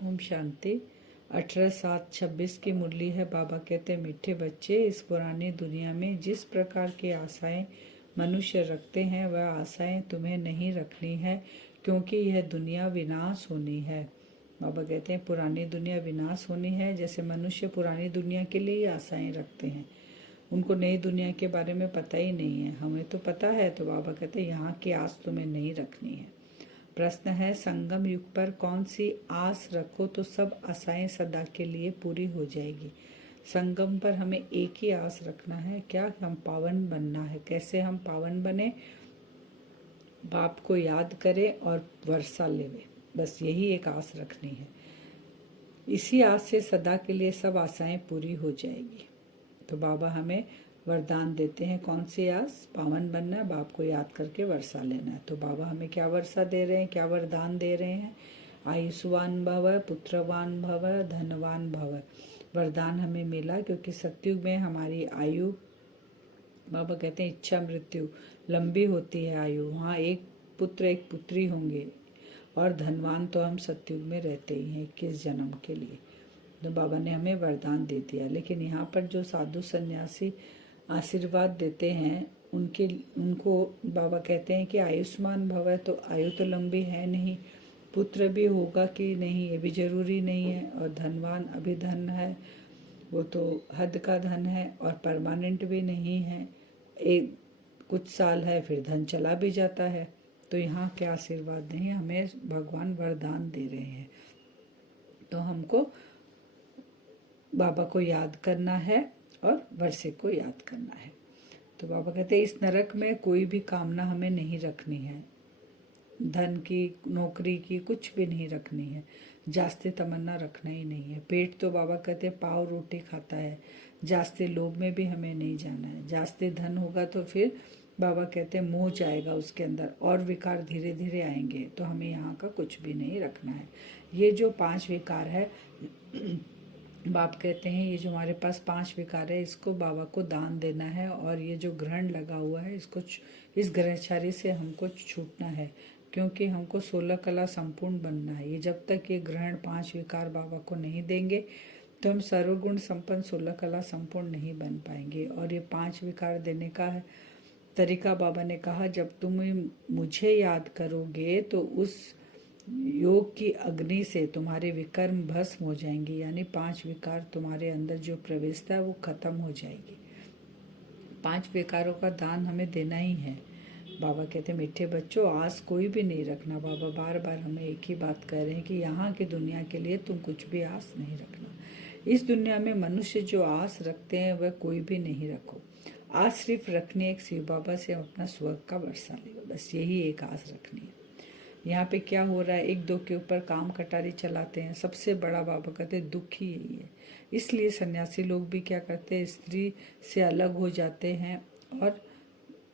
ओम शांति। 18/7/26 की मुरली है। बाबा कहते हैं, मीठे बच्चे, इस पुरानी दुनिया में जिस प्रकार की आशाएं मनुष्य रखते हैं वह आशाएं तुम्हें नहीं रखनी है, क्योंकि यह दुनिया विनाश होनी है। बाबा कहते हैं पुरानी दुनिया विनाश होनी है। जैसे मनुष्य पुरानी दुनिया के लिए ही आशाएं रखते हैं, उनको नई दुनिया के बारे में पता ही नहीं है। हमें तो पता है। तो बाबा कहते हैं यहाँ की आस तुम्हें नहीं रखनी है। प्रश्न है, संगम युग पर कौन सी आस रखो तो सब आशाएं सदा के लिए पूरी हो जाएगी। संगम पर हमें एक ही आस रखना है, क्या हम पावन बनना है। कैसे हम पावन बने? बाप को याद करें और वर्षा लेवे, बस यही एक आस रखनी है। इसी आस से सदा के लिए सब आशाएं पूरी हो जाएगी। तो बाबा हमें वरदान देते हैं, कौन सी आस? पावन बनना है, बाप को याद करके वर्षा लेना है। तो बाबा हमें क्या वर्षा दे रहे हैं, क्या वरदान दे रहे हैं? आयुष्मान भव, पुत्रवान भव, धनवान भव। वरदान हमें मिला क्योंकि सतयुग में हमारी आयु, बाबा कहते हैं इच्छा मृत्यु लंबी होती है आयु, वहाँ एक पुत्र एक पुत्री होंगे। और धनवान तो हम सतयुग में रहते ही हैं 21 जन्म के लिए। तो बाबा ने हमें वरदान दे दिया। लेकिन यहाँ पर जो साधु सन्यासी आशीर्वाद देते हैं उनको बाबा कहते हैं कि आयुष्मान भव है, तो आयु तो लंबी है नहीं, पुत्र भी होगा कि नहीं ये भी जरूरी नहीं है। और धनवान, अभी धन है वो तो हद का धन है और परमानेंट भी नहीं है, एक कुछ साल है फिर धन चला भी जाता है। तो यहाँ क्या आशीर्वाद नहीं, हमें भगवान वरदान दे रहे हैं। तो हमको बाबा को याद करना है और वर्षे को याद करना है। तो बाबा कहते हैं इस नरक में कोई भी कामना हमें नहीं रखनी है, धन की, नौकरी की, कुछ भी नहीं रखनी है। जास्ते तमन्ना रखना ही नहीं है। पेट तो बाबा कहते हैं पाव रोटी खाता है, जास्ते लोभ में भी हमें नहीं जाना है। जास्ते धन होगा तो फिर बाबा कहते हैं मोह जाएगा उसके अंदर और विकार धीरे धीरे आएंगे। तो हमें यहाँ का कुछ भी नहीं रखना है। ये जो 5 विकार है, बाप कहते हैं ये जो हमारे पास 5 विकार है इसको बाबा को दान देना है। और ये जो ग्रहण लगा हुआ है इसको, इस ग्रहचारी से हमको छूटना है, क्योंकि हमको 16 कला संपूर्ण बनना है। ये जब तक ये ग्रहण 5 विकार बाबा को नहीं देंगे तो हम सर्वगुण संपन्न 16 कला संपूर्ण नहीं बन पाएंगे। और ये 5 विकार देने का है तरीका बाबा ने कहा, जब तुम मुझे याद करोगे तो उस योग की अग्नि से तुम्हारे विकर्म भस्म हो जाएंगे, यानी 5 विकार तुम्हारे अंदर जो प्रवेशता है वो खत्म हो जाएगी। 5 विकारों का दान हमें देना ही है। बाबा कहते हैं मीठे बच्चों, आस कोई भी नहीं रखना। बाबा बार बार हमें एक ही बात कह रहे हैं कि यहाँ की दुनिया के लिए तुम कुछ भी आस नहीं रखना। इस दुनिया में मनुष्य जो आस रखते हैं वह कोई भी नहीं रखो। आस सिर्फ रखनी है एक शिव बाबा से अपना स्वर्ग का वर्षा ले, बस यही एक आस रखनी है। यहाँ पे क्या हो रहा है, एक दो के ऊपर काम कटारी चलाते हैं। सबसे बड़ा बाबा कहते हैं दुख ही यही है। इसलिए सन्यासी लोग भी क्या करते हैं, स्त्री से अलग हो जाते हैं और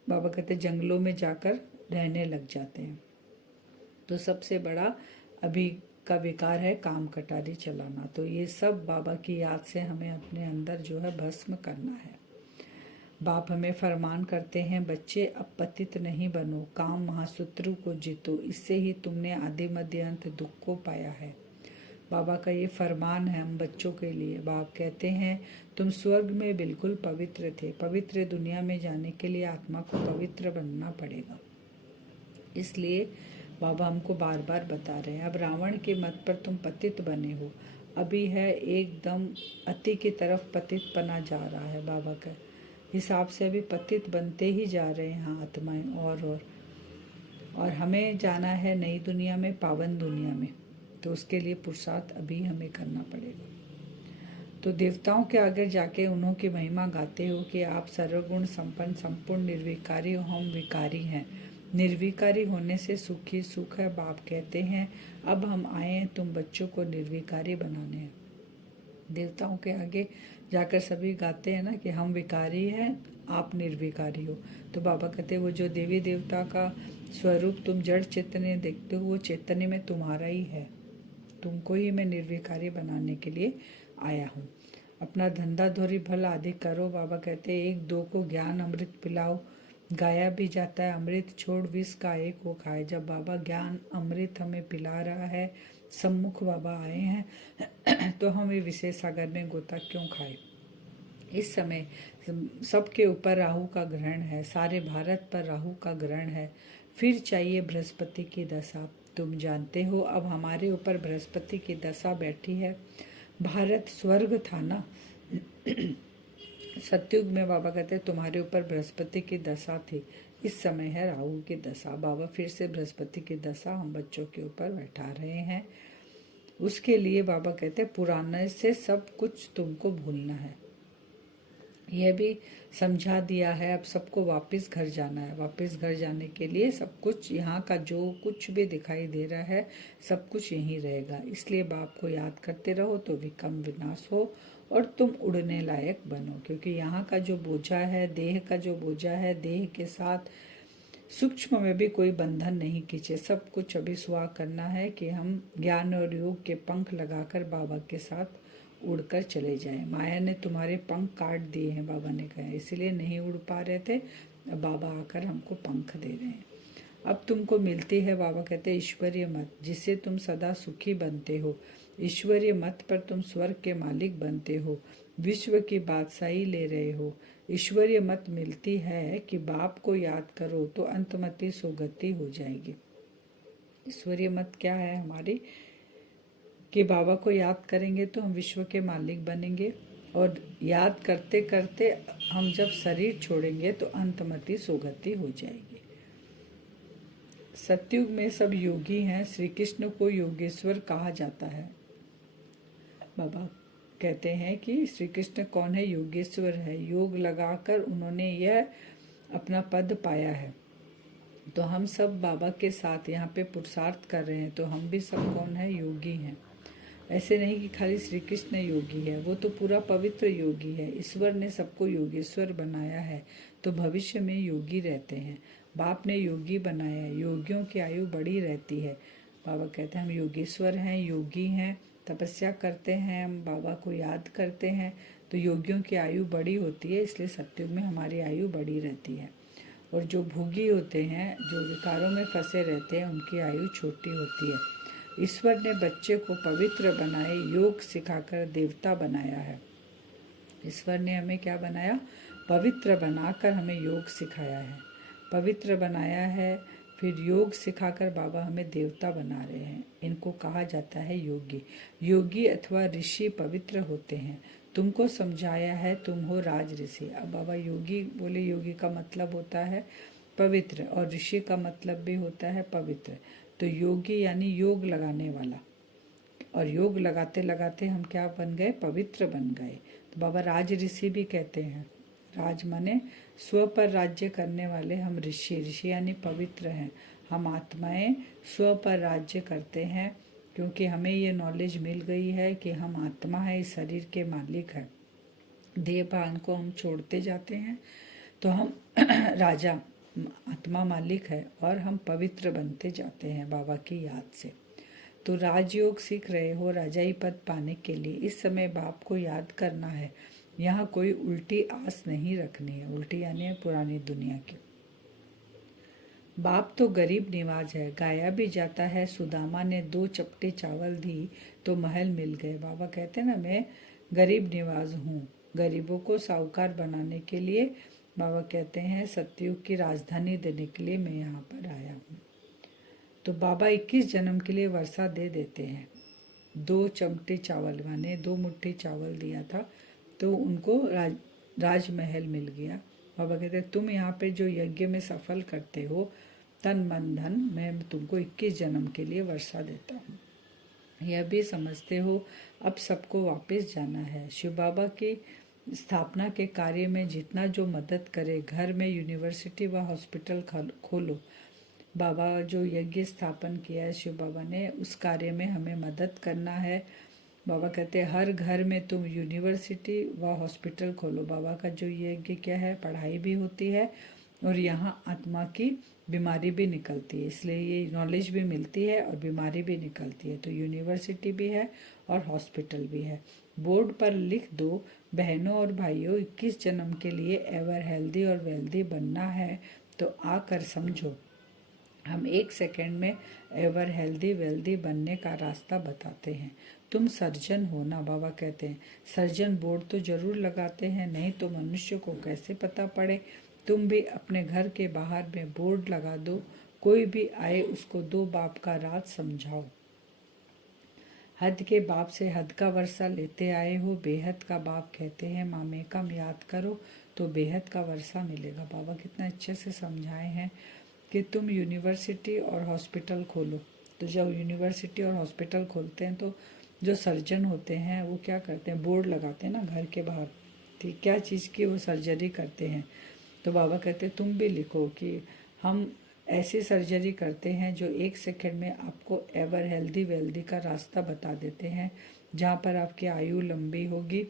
बाबा कहते हैं जंगलों में जाकर रहने लग जाते हैं। तो सबसे बड़ा अभी का विकार है काम कटारी चलाना। तो ये सब बाबा की याद से हमें अपने अंदर जो है भस्म करना है। बाप हमें फरमान करते हैं, बच्चे अब पतित नहीं बनो, काम महाशत्रु को जीतो, इससे ही तुमने आदि मध्य अंत दुख को पाया है। बाबा का ये फरमान है हम बच्चों के लिए। बाप कहते हैं तुम स्वर्ग में बिल्कुल पवित्र थे, पवित्र दुनिया में जाने के लिए आत्मा को पवित्र बनना पड़ेगा। इसलिए बाबा हमको बार बार बता रहे हैं, अब रावण के मत पर तुम पतित बने हो, अभी है एकदम अति की तरफ पतित बना जा रहा है। बाबा का हिसाब से अभी पतित बनते ही जा रहे हैं आत्माएं और हमें जाना है नई दुनिया में, पावन दुनिया में। तो उसके लिए पुरुषार्थ अभी हमें करना पड़ेगा। तो देवताओं के आगे जाके उन्हों की महिमा गाते हो कि आप सर्वगुण संपन्न संपूर्ण निर्विकारी हो, हम विकारी हैं। निर्विकारी होने से सुखी सुख है। बाप कहते हैं अब हम आए हैं तुम बच्चों को निर्विकारी बनाने हैं। देवताओं के आगे जाकर सभी गाते हैं ना कि हम विकारी हैं, आप निर्विकारी हो। तो बाबा कहते हैं वो जो देवी देवता का स्वरूप तुम जड़ चैतन्य देखते हो वो चैतन्य में तुम्हारा ही है, तुमको ही मैं निर्विकारी बनाने के लिए आया हूँ। अपना धंधा धोरी भला आदि करो। बाबा कहते हैं एक दो को ज्ञान अमृत पिलाओ, गाया भी जाता है अमृत छोड़ विष का एक वो खाए। जब बाबा ज्ञान अमृत हमें पिला रहा है सम्मुख बाबा आए हैं तो हम ये विषय सागर में गोता क्यों खाए। इस समय सबके ऊपर राहु का ग्रहण है, सारे भारत पर राहु का ग्रहण है। फिर चाहिए बृहस्पति की दशा। तुम जानते हो अब हमारे ऊपर बृहस्पति की दशा बैठी है। भारत स्वर्ग था ना। सतयुग में बाबा कहते तुम्हारे ऊपर बृहस्पति की दशा थी, इस समय है राहु की दशा। बाबा फिर से बृहस्पति की दशा हम बच्चों के ऊपर बैठा रहे हैं। उसके लिए बाबा कहते पुराने से सब कुछ तुमको भूलना है। यह भी समझा दिया है, अब सबको वापस घर जाना है। वापस घर जाने के लिए सब कुछ यहाँ का जो कुछ भी दिखाई दे रहा है सब कुछ यहीं रहेगा। इसलिए बाप को याद करते रहो तो विकम विनाश हो और तुम उड़ने लायक बनो। क्योंकि यहाँ का जो बोझा है, देह का जो बोझा है, देह के साथ सूक्ष्म में भी कोई बंधन नहीं खींचे। सब कुछ अभी सुहा करना है कि हम ज्ञान और योग के पंख लगाकर बाबा के साथ उड़कर चले जाएं। माया ने तुम्हारे पंख काट दिए हैं, बाबा ने कहा, इसलिए नहीं उड़ पा रहे थे। अब बाबा आकर हमको पंख दे रहे हैं। अब तुमको मिलती है, बाबा कहते हैं, ईश्वरीय मत, जिससे तुम सदा सुखी बनते हो। ईश्वरीय मत पर तुम स्वर्ग के मालिक बनते हो, विश्व की बादशाही ले रहे हो। ईश्वरीय मत मिलती है कि बाप को याद करो तो अंतमति सुगति हो जाएगी। ईश्वरीय मत क्या है हमारी, कि बाबा को याद करेंगे तो हम विश्व के मालिक बनेंगे, और याद करते करते हम जब शरीर छोड़ेंगे तो अंतमति सुगति हो जाएगी। सतयुग में सब योगी हैं। श्री कृष्ण को योगेश्वर कहा जाता है। बाबा कहते हैं कि श्री कृष्ण कौन है, योगेश्वर है। योग लगाकर उन्होंने यह अपना पद पाया है। तो हम सब बाबा के साथ यहाँ पे पुरुषार्थ कर रहे हैं, तो हम भी सब कौन है, योगी हैं। ऐसे नहीं कि खाली श्री कृष्ण योगी है, वो तो पूरा पवित्र योगी है। ईश्वर ने सबको योगेश्वर बनाया है, तो भविष्य में योगी रहते हैं। बाप ने योगी बनाया है, योगियों की आयु बड़ी रहती है। बाबा कहते हैं हम योगेश्वर हैं, योगी हैं, तपस्या करते हैं, हम बाबा को याद करते हैं, तो योगियों की आयु बड़ी होती है। इसलिए सतयुग में हमारी आयु बड़ी रहती है। और जो भोगी होते हैं, जो विकारों में फंसे रहते हैं, उनकी आयु छोटी होती है। ईश्वर ने बच्चे को पवित्र बनाए, योग सिखाकर देवता बनाया है। ईश्वर ने हमें क्या बनाया, पवित्र बनाकर हमें योग सिखाया है, पवित्र बनाया है। फिर योग सिखाकर बाबा हमें देवता बना रहे हैं। इनको कहा जाता है योगी। योगी अथवा ऋषि पवित्र होते हैं। तुमको समझाया है, तुम हो राज ऋषि। अब बाबा योगी बोले, योगी का मतलब होता है पवित्र, और ऋषि का मतलब भी होता है पवित्र। तो योगी यानी योग लगाने वाला, और योग लगाते लगाते हम क्या बन गए, पवित्र बन गए। तो बाबा राज ऋषि भी कहते हैं। राज माने स्व पर राज्य करने वाले हम ऋषि। ऋषि यानी पवित्र हैं। हम आत्माएं स्व पर राज्य करते हैं, क्योंकि हमें ये नॉलेज मिल गई है कि हम आत्मा है, इस शरीर के मालिक है। देह भान को हम छोड़ते जाते हैं तो हम राजा, आत्मा मालिक है, और हम पवित्र बनते जाते हैं बाबा की याद से। तो राजयोग सीख रहे हो राजाई पद पाने के लिए, इस समय बाप को याद करना है। यहाँ कोई उल्टी आस नहीं रखनी है। उल्टी यानी पुरानी दुनिया की। बाप तो गरीब निवाज है, गाया भी जाता है। सुदामा ने 2 चपटी चावल दी तो महल मिल गए। बाबा कहते हैं ना, मैं गरीब निवाज हूँ। गरीबों को साहूकार बनाने के लिए बाबा कहते हैं सतयुग की राजधानी देने के लिए मैं यहाँ पर आया हूँ। तो बाबा 21 जन्म के लिए वर्षा दे देते हैं। 2 चमटे चावल माने 2 मुट्ठी चावल दिया था, तो उनको राजमहल मिल गया। बाबा कहते हैं तुम यहाँ पे जो यज्ञ में सफल करते हो, तन मन धन, मैं तुमको 21 जन्म के लिए वर्षा देता हूँ। यह भी समझते हो अब सबको वापस जाना है। शिव बाबा की स्थापना के कार्य में जितना जो मदद करे, घर में यूनिवर्सिटी व हॉस्पिटल खोलो। बाबा जो यज्ञ स्थापन किया है शिव बाबा ने, उस कार्य में हमें मदद करना है। बाबा कहते हैं हर घर में तुम यूनिवर्सिटी व हॉस्पिटल खोलो। बाबा का जो यज्ञ क्या है, पढ़ाई भी होती है और यहाँ आत्मा की बीमारी भी निकलती है, इसलिए ये नॉलेज भी मिलती है और बीमारी भी निकलती है। तो यूनिवर्सिटी भी है और हॉस्पिटल भी है। बोर्ड पर लिख दो, बहनों और भाइयों 21 जन्म के लिए एवर हेल्दी और वेल्दी बनना है तो आकर समझो। हम 1 सेकंड में एवर हेल्दी वेल्दी बनने का रास्ता बताते हैं। तुम सर्जन हो ना, बाबा कहते हैं। सर्जन बोर्ड तो जरूर लगाते हैं, नहीं तो मनुष्य को कैसे पता पड़े। तुम भी अपने घर के बाहर में बोर्ड लगा दो, कोई भी आए उसको 2 बाप का राज समझाओ। हद के बाप से हद का वर्षा लेते आए हो, बेहद का बाप कहते हैं मामे कम याद करो तो बेहद का वर्षा मिलेगा। बाबा कितना अच्छे से समझाए हैं कि तुम यूनिवर्सिटी और हॉस्पिटल खोलो। तो जब यूनिवर्सिटी और हॉस्पिटल खोलते हैं तो जो सर्जन होते हैं वो क्या करते हैं, बोर्ड लगाते हैं ना घर के बाहर, ठीक क्या चीज़ की वो सर्जरी करते हैं। तो बाबा कहते हैं तुम भी लिखो कि हम ऐसी सर्जरी करते हैं जो 1 सेकंड में आपको एवर हेल्दी वेल्दी का रास्ता बता देते हैं। जहाँ पर आपकी आयु लंबी होगी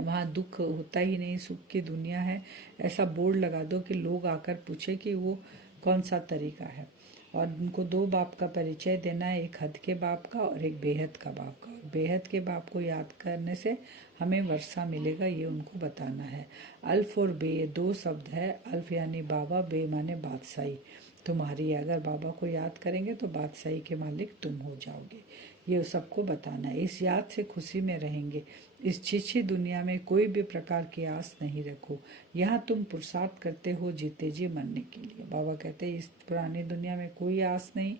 वहाँ दुख होता ही नहीं, सुख की दुनिया है। ऐसा बोर्ड लगा दो कि लोग आकर पूछे कि वो कौन सा तरीका है। और उनको 2 बाप का परिचय देना है, एक हद के बाप का और एक बेहद का बाप का। और बेहद के बाप को याद करने से हमें वर्षा मिलेगा, ये उनको बताना है। अल्फ और बे 2 शब्द है। अल्फ यानी बाबा, बे माने बादशाही तुम्हारी। अगर बाबा को याद करेंगे तो बादशाही के मालिक तुम हो जाओगे, ये सबको बताना है। इस याद से खुशी में रहेंगे। इस छिछी दुनिया में कोई भी प्रकार की आस नहीं रखो। यहाँ तुम पुरुषार्थ करते हो जीते जी मरने के लिए। बाबा कहते हैं इस पुरानी दुनिया में कोई आस नहीं,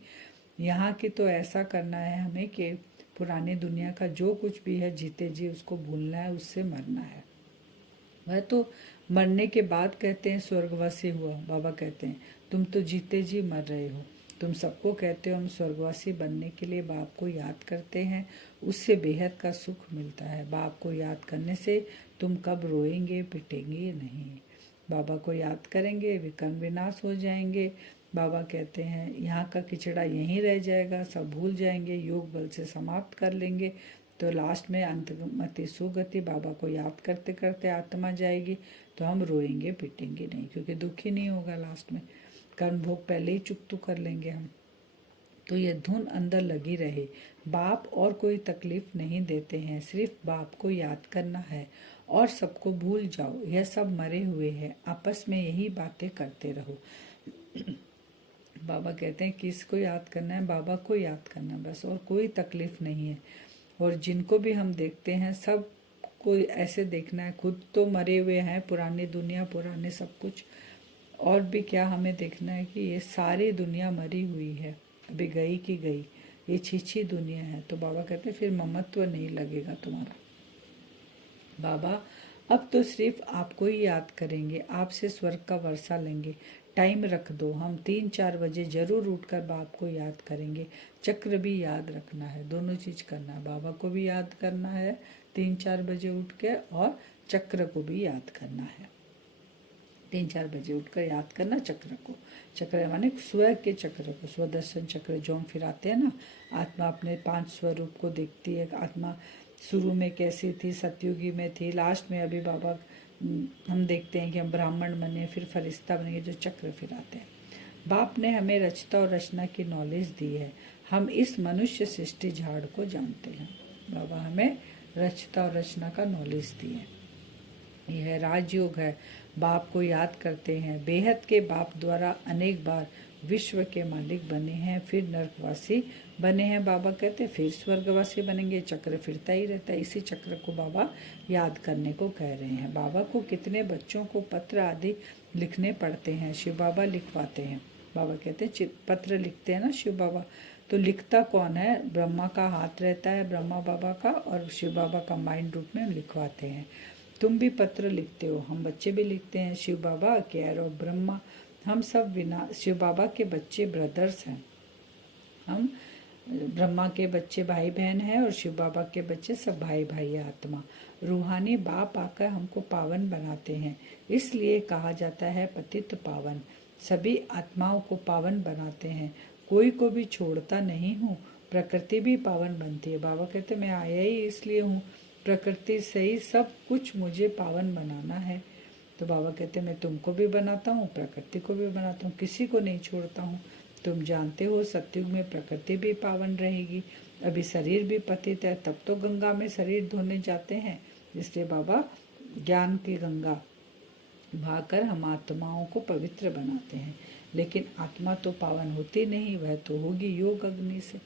यहाँ की तो ऐसा करना है हमें कि पुरानी दुनिया का जो कुछ भी है जीते जी उसको भूलना है, उससे मरना है। वह तो मरने के बाद कहते हैं स्वर्गवासी हुआ। बाबा कहते हैं तुम तो जीते जी मर रहे हो। तुम सबको कहते हो हम स्वर्गवासी बनने के लिए बाप को याद करते हैं, उससे बेहद का सुख मिलता है। बाप को याद करने से तुम कब रोएंगे पिटेंगे नहीं। बाबा को याद करेंगे विकर्म विनाश हो जाएंगे। बाबा कहते हैं यहाँ का किचड़ा यहीं रह जाएगा, सब भूल जाएंगे, योग बल से समाप्त कर लेंगे। तो लास्ट में अंतमति सुगति, बाबा को याद करते करते आत्मा जाएगी, तो हम रोएंगे पिटेंगे नहीं, क्योंकि दुख ही नहीं होगा लास्ट में। कर्म भोग पहले ही चुकतू कर लेंगे हम। तो ये धुन अंदर लगी रहे। बाप और कोई तकलीफ नहीं देते हैं, सिर्फ बाप को याद करना है और सबको भूल जाओ। यह सब मरे हुए हैं, आपस में यही बातें करते रहो। बाबा कहते हैं किसको याद करना है, बाबा को याद करना बस, और कोई तकलीफ नहीं है। और जिनको भी हम देखते हैं सब को ऐसे देखना है, खुद तो मरे हुए हैं, पुरानी दुनिया पुराने सब कुछ, और भी क्या हमें देखना है कि ये सारी दुनिया मरी हुई है, अभी गई की गई, ये छीछी दुनिया है। तो बाबा कहते हैं फिर ममत्व नहीं लगेगा तुम्हारा। बाबा अब तो सिर्फ आपको ही याद करेंगे, आपसे स्वर्ग का वर्षा लेंगे। टाइम रख दो, हम 3-4 बजे जरूर उठकर बाप को याद करेंगे। चक्र भी याद रखना है, दोनों चीज करना है। बाबा को भी याद करना है 3-4 बजे उठ के, और चक्र को भी याद करना है। 3-4 बजे उठकर याद करना चक्र को। चक्र माने स्व के चक्र को, स्वदर्शन चक्र जो हम फिराते हैं ना। आत्मा अपने 5 स्वरूप को देखती है। आत्मा शुरू में कैसी थी, सतयुगी में थी, लास्ट में अभी बाबा हम देखते हैं कि हम ब्राह्मण बने, फिर फरिश्ता बनेंगे, जो चक्र फिराते हैं। बाप ने हमें रचता और रचना की नॉलेज दी है, हम इस मनुष्य सृष्टि झाड़ को जानते हैं। बाबा हमें रचता और रचना का नॉलेज दी है। यह राजयोग है, बाप को याद करते हैं। बेहद के बाप द्वारा अनेक बार विश्व के मालिक बने हैं, फिर नरकवासी बने हैं। बाबा कहते फिर स्वर्गवासी बनेंगे, चक्र फिरता ही रहता है। इसी चक्र को बाबा याद करने को कह रहे हैं। बाबा को कितने बच्चों को पत्र आदि लिखने पड़ते हैं, शिव बाबा लिखवाते हैं। बाबा कहते हैं पत्र लिखते हैं ना शिव बाबा, तो लिखता कौन है, ब्रह्मा का हाथ रहता है, ब्रह्मा बाबा का, और शिव बाबा कंबाइंड रूप में लिखवाते हैं। तुम भी पत्र लिखते हो, हम बच्चे भी लिखते हैं। शिव बाबा केयर और ब्रह्मा, हम सब विना शिव बाबा के बच्चे ब्रदर्स हैं। हम ब्रह्मा के बच्चे भाई बहन हैं और शिव बाबा के बच्चे सब भाई भाई आत्मा। रूहानी बाप आकर हमको पावन बनाते हैं, इसलिए कहा जाता है पतित पावन। सभी आत्माओं को पावन बनाते हैं, कोई को भी छोड़ता नहीं हूँ। प्रकृति भी पावन बनती है। बाबा कहते मैं आया ही इसलिए हूँ, प्रकृति सही सब कुछ मुझे पावन बनाना है। तो बाबा कहते मैं तुमको भी बनाता हूँ, प्रकृति को भी बनाता हूँ, किसी को नहीं छोड़ता हूँ। तुम जानते हो सतयुग में प्रकृति भी पावन रहेगी, अभी शरीर भी पतित है, तब तो गंगा में शरीर धोने जाते हैं। इसलिए बाबा ज्ञान की गंगा बहाकर हम आत्माओं को पवित्र बनाते हैं। लेकिन आत्मा तो पावन होती नहीं, वह तो होगी योग अग्नि से,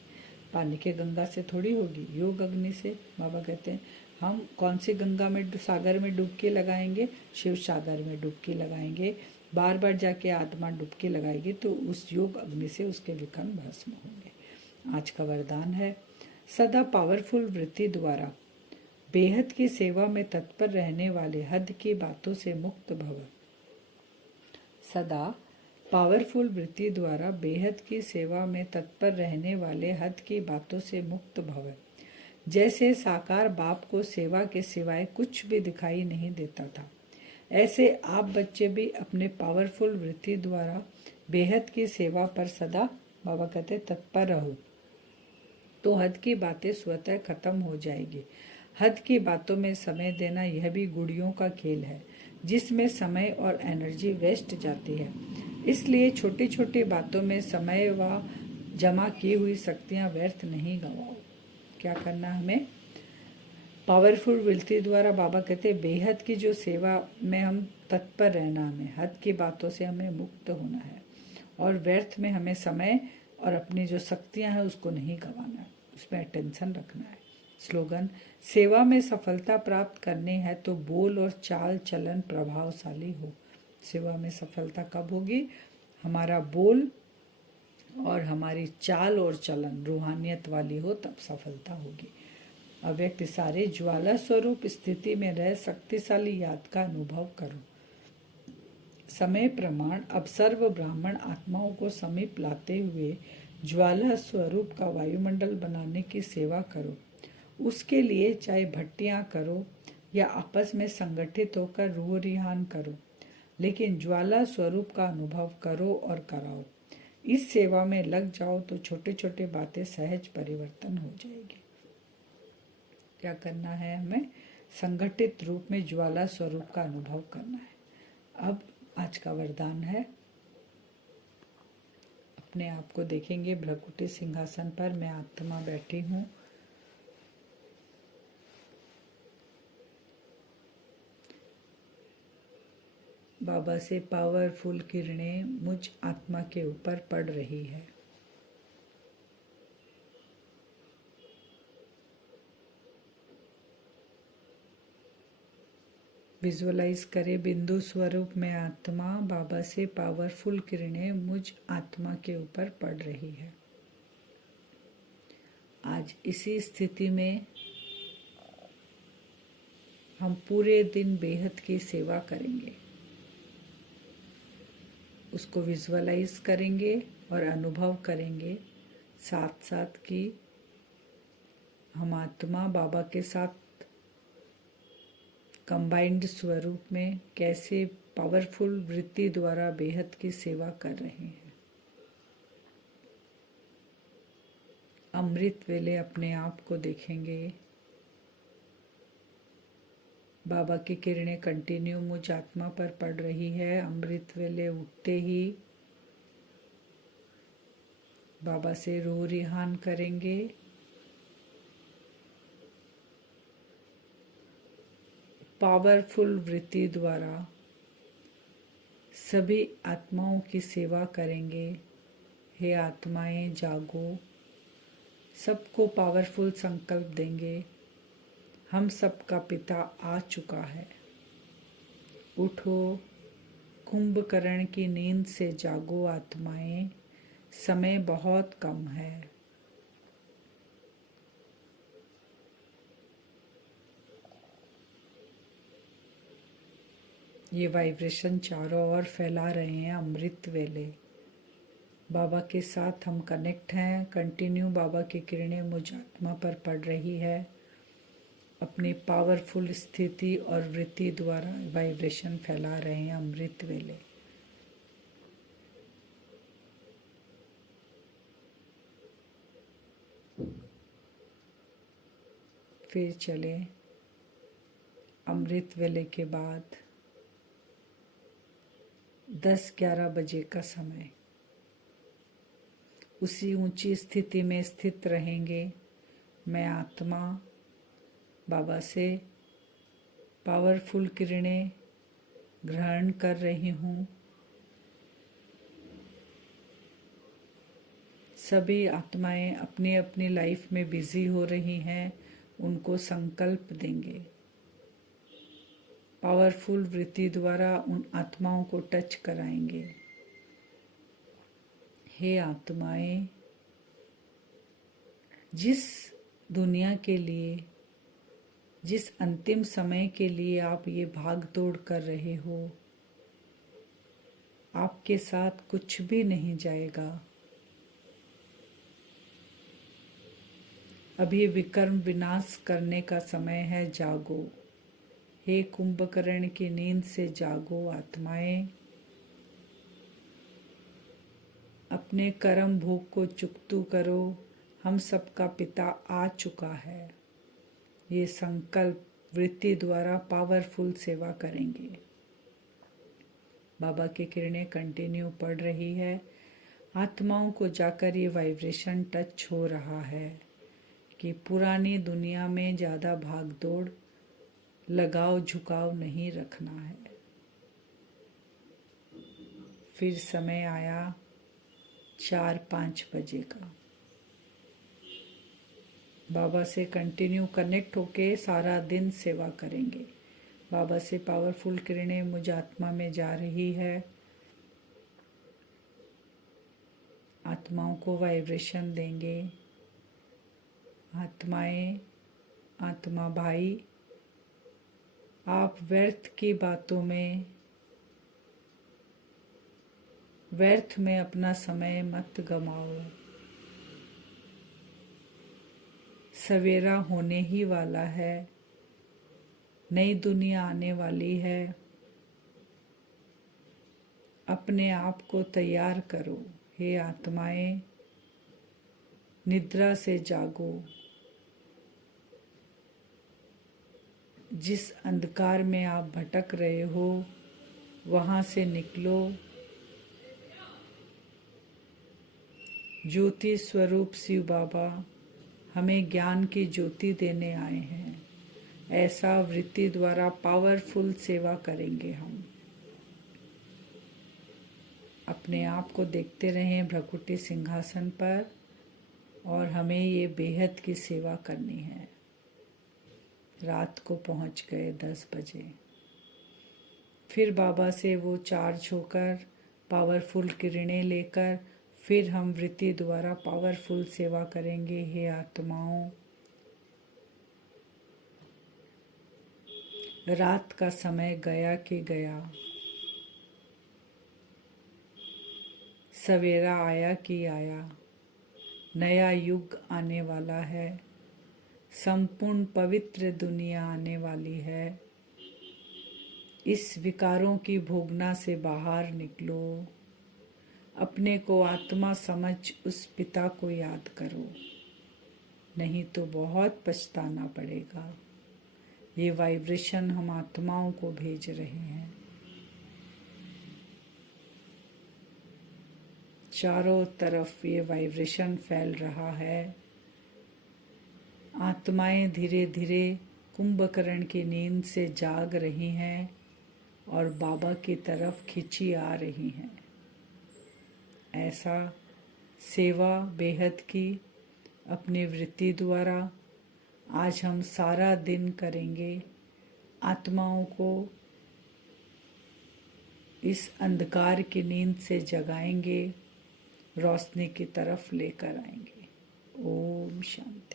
पानी के गंगा से थोड़ी होगी, योग अग्नि से। बाबा कहते हैं हम कौन सी गंगा में सागर में डुबकी लगाएंगे, शिव सागर में डुबकी लगाएंगे, बार बार जाके आत्मा डुबकी लगाएगी तो उस योग अग्नि से उसके विकर्म भस्म होंगे। आज का वरदान है, सदा पावरफुल वृत्ति द्वारा बेहद की सेवा में तत्पर रहने वाले हद की बातों से मुक्त भव। सदा पावरफुल वृत्ति द्वारा बेहद की सेवा में तत्पर रहने वाले हद की बातों से मुक्त भव। जैसे साकार बाप को सेवा के सिवाय कुछ भी दिखाई नहीं देता था, ऐसे आप बच्चे भी अपने पावरफुल वृत्ति द्वारा बेहद की सेवा पर सदा, बाबा कहते, तत्पर रहो, तो हद की बातें स्वतः खत्म हो जाएगी। हद की बातों में समय देना यह भी गुड़ियों का खेल है, जिसमें समय और एनर्जी वेस्ट जाती है। इसलिए छोटी छोटी बातों में समय व जमा की हुई शक्तियां व्यर्थ नहीं गंवाओ। क्या करना हमें? पावरफुल वृत्ति द्वारा, बाबा कहते बेहद की जो सेवा में हम तत्पर रहना, हमें हद की बातों से हमें मुक्त होना है, और व्यर्थ में हमें समय और अपनी जो शक्तियां हैं उसको नहीं गंवाना है, उसमें अटेंशन रखना है। स्लोगन, सेवा में सफलता प्राप्त करनी है तो बोल और चाल चलन प्रभावशाली हो। सेवा में सफलता कब होगी? हमारा बोल और हमारी चाल और चलन रूहानियत वाली हो, तब सफलता होगी। अव्यक्त सारे ज्वाला स्वरूप स्थिति में रह शक्तिशाली याद का अनुभव करो। समय प्रमाण अब सर्व ब्राह्मण आत्माओं को समीप लाते हुए ज्वाला स्वरूप का वायुमंडल बनाने की सेवा करो। उसके लिए चाहे भट्टियां करो या आपस में संगठित होकर रूह रिहान करो, लेकिन ज्वाला स्वरूप का अनुभव करो और कराओ। इस सेवा में लग जाओ तो छोटे छोटे बातें सहज परिवर्तन हो जाएगी। क्या करना है हमें? संगठित रूप में ज्वाला स्वरूप का अनुभव करना है। अब आज का वरदान है, अपने आप को देखेंगे भ्रकुटी सिंहासन पर मैं आत्मा बैठी हूँ। बाबा से पावरफुल किरणें मुझ आत्मा के ऊपर पड़ रही है। विजुअलाइज करें, बिंदु स्वरूप में आत्मा, बाबा से पावरफुल किरणें मुझ आत्मा के ऊपर पड़ रही है। आज इसी स्थिति में हम पूरे दिन बेहद की सेवा करेंगे, उसको विजुअलाइज करेंगे और अनुभव करेंगे, साथ साथ कि हम आत्मा बाबा के साथ कंबाइंड स्वरूप में कैसे पावरफुल वृत्ति द्वारा बेहद की सेवा कर रहे हैं। अमृत वेले अपने आप को देखेंगे, बाबा की किरणें कंटिन्यू मुझ आत्मा पर पड़ रही है। अमृत वेले उठते ही बाबा से रूह रिहान करेंगे। पावरफुल वृत्ति द्वारा सभी आत्माओं की सेवा करेंगे। हे आत्माएं जागो, सबको पावरफुल संकल्प देंगे, हम सबका पिता आ चुका है। उठो, कुंभकर्ण की नींद से जागो आत्माएं, समय बहुत कम है। ये वाइब्रेशन चारों ओर फैला रहे हैं अमृत वेले। बाबा के साथ हम कनेक्ट हैं। कंटिन्यू बाबा की किरणें मुझ आत्मा पर पड़ रही है। अपनी पावरफुल स्थिति और वृत्ति द्वारा वाइब्रेशन फैला रहे हैं अमृत वेले। फिर चले अमृत वेले के बाद 10-11 बजे का समय, उसी ऊंची स्थिति में स्थित रहेंगे। मैं आत्मा बाबा से पावरफुल किरणें ग्रहण कर रही हूँ। सभी आत्माएं अपनी अपनी लाइफ में बिजी हो रही हैं, उनको संकल्प देंगे। पावरफुल वृत्ति द्वारा उन आत्माओं को टच कराएंगे। हे आत्माएं, जिस दुनिया के लिए, जिस अंतिम समय के लिए आप ये भाग दौड़ कर रहे हो, आपके साथ कुछ भी नहीं जाएगा। अभी विकर्म विनाश करने का समय है, जागो। हे कुंभकर्ण की नींद से जागो आत्माएं, अपने कर्म भोग को चुकतू करो। हम सबका पिता आ चुका है। ये संकल्प वृत्ति द्वारा पावरफुल सेवा करेंगे। बाबा की किरणें कंटिन्यू पड़ रही है। आत्माओं को जाकर ये वाइब्रेशन टच हो रहा है कि पुरानी दुनिया में ज़्यादा भाग दौड़, लगाव झुकाव नहीं रखना है। फिर समय आया 4-5 बजे का। बाबा से कंटिन्यू कनेक्ट होके सारा दिन सेवा करेंगे। बाबा से पावरफुल किरणें मुझ आत्मा में जा रही है। आत्माओं को वाइब्रेशन देंगे। आत्माएं, आत्मा भाई, आप व्यर्थ की बातों में, व्यर्थ में अपना समय मत गमाओ। सवेरा होने ही वाला है, नई दुनिया आने वाली है। अपने आप को तैयार करो। हे आत्माएं, निद्रा से जागो। जिस अंधकार में आप भटक रहे हो, वहां से निकलो। ज्योति स्वरूप शिव बाबा हमें ज्ञान की ज्योति देने आए हैं। ऐसा वृत्ति द्वारा पावरफुल सेवा करेंगे हम। अपने आप को देखते रहें भ्रकुटी सिंहासन पर, और हमें ये बेहद की सेवा करनी है। रात को पहुंच गए 10 बजे। फिर बाबा से वो चार्ज होकर पावरफुल किरणें लेकर फिर हम वृत्ति द्वारा पावरफुल सेवा करेंगे। हे आत्माओं, रात का समय गया कि गया, सवेरा आया कि आया। नया युग आने वाला है, संपूर्ण पवित्र दुनिया आने वाली है। इस विकारों की भोगना से बाहर निकलो। अपने को आत्मा समझ उस पिता को याद करो, नहीं तो बहुत पछताना पड़ेगा। ये वाइब्रेशन हम आत्माओं को भेज रहे हैं। चारों तरफ ये वाइब्रेशन फैल रहा है। आत्माएं धीरे धीरे कुंभकर्ण की नींद से जाग रही हैं और बाबा की तरफ खिंची आ रही हैं। ऐसा सेवा बेहद की अपनी वृत्ति द्वारा आज हम सारा दिन करेंगे। आत्माओं को इस अंधकार की नींद से जगाएंगे, रोशनी की तरफ लेकर आएंगे। ओम शांति।